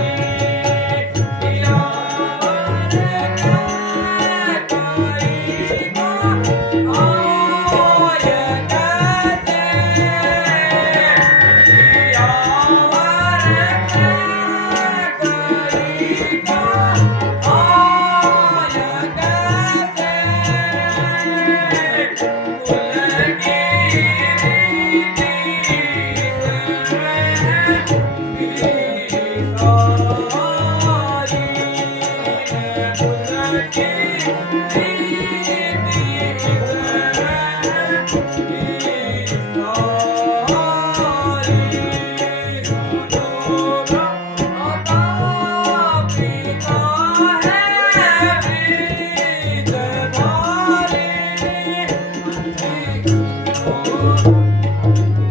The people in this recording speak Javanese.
Yeah. सारी है Thank you.